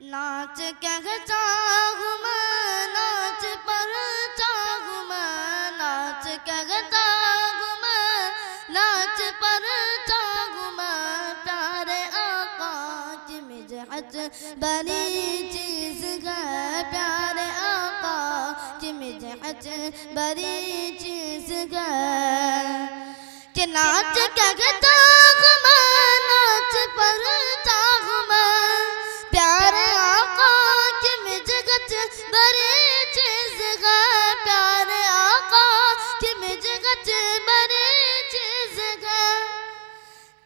ناچ کہتا ہوں میں ناچ پر چاہوں میں ناچ کہتا ہوں میں ناچ پر چاہوں میں پیارے آقا کی مجھت بڑی چیز ہے پیارے آقا کی مجھت بڑی چیز ہے کہ ناچ کہتا ہوں میں ناچ پر چاہوں میں پیارے آقا کی مجھت بڑی چیز ہے پیارے آقا کی مجھت بڑی چیز ہے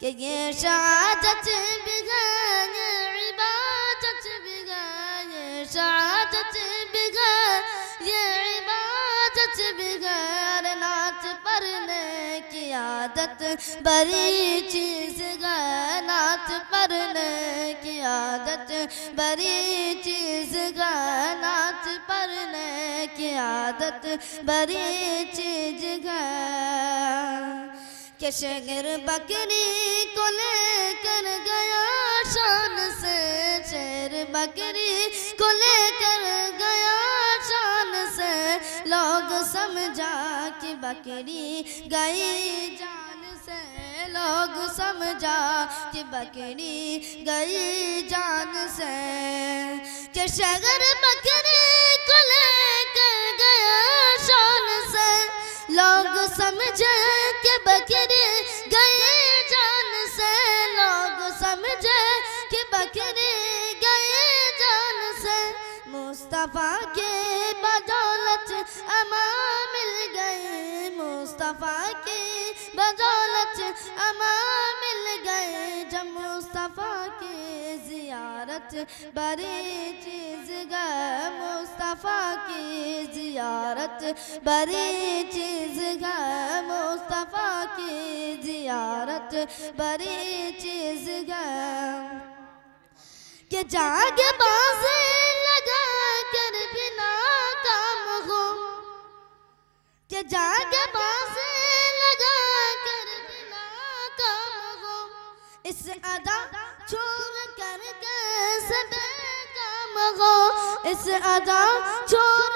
کہ یہ شہادت بھی ہے یہ عبادت بھی ہے یہ شہادت بھی ہے یہ عبادت بھی ہے اور ناچ پڑھنے کی عادت بڑی چیز ہے ناچ پڑھنے کی عادت بڑی چیز ہے ناچ پڑھنے کی عادت بڑی چیز ہے کہ شیر بکری کو لے کر گیا شان سے شیر بکری کو لے کر گیا شان سے لوگ سمجھا کہ بکری گئی جان سے لوگ سمجھا کہ بکری گئی جان سے کہ شیر بکری کو لے کر گیا شان سے لوگ سمجھے کہ بکری گئی جان سے لوگ سمجھے کہ بکری گئی جان سے مصطفیٰ کی بدولت امان مل گئی مصطفیٰ کی بدولت امان مل گئی جب مصطفیٰ کی زیارت بڑی چیز ہے مصطفیٰ کی زیارت بڑی چیز ہے مصطفیٰ کی زیارت بڑی چیز ہے کہ جاگ بازی لگا کر بھی ناکام ہو کہ جاگ بازی لگا کر بھی ناکام ہو اس ادا چھوڑ کر کیسے بے کام ہو اس ادا چھوڑ